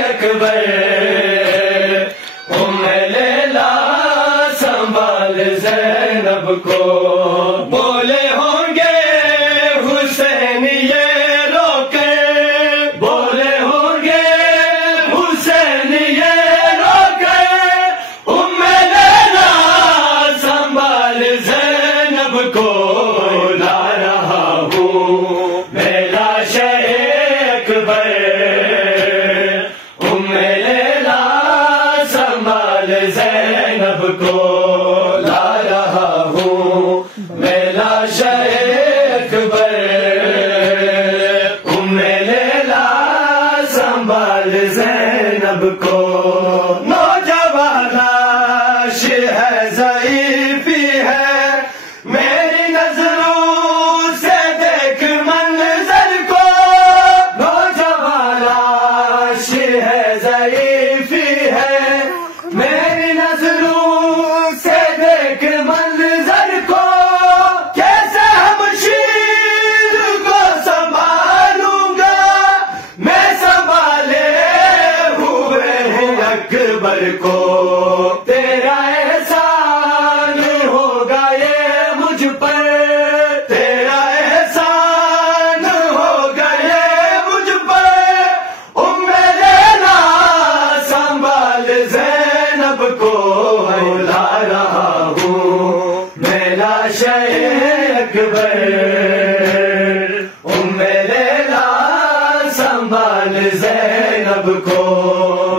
اکبر ام لیلا سنبھال زینب کو، بولے ہوں گے حسین یہ رو کر، بولے ہوں گے حسین یہ رو کر، ام لیلا سنبھال زینب کو لا رہا ہوں میں لاش اکبر، ام لیلا سنبھال زینب کو لا رہا ہوں میں لاش اکبر، ام لیلا سنبھال زینب کو، نوجوان لاش ہے ضعیفی ہے، میری نظروں سے دیکھ منظر کو، نوجوان لاش ہے ضعیفی ہے، میری نظروں سے دیکھ منظر کو، کیسے ہمشیر کو سنبھالوں گا میں، سنبھالے ہوئے ہیں اکبر کو، تیرا احسان ہوگا یہ مجھ پر، تیرا احسان ہوگا یہ مجھ پر، ام لیلا سنبھال زینب کو لا رہا ہوں میں لاش اکبر، ام لیلا سنبھال زینب کو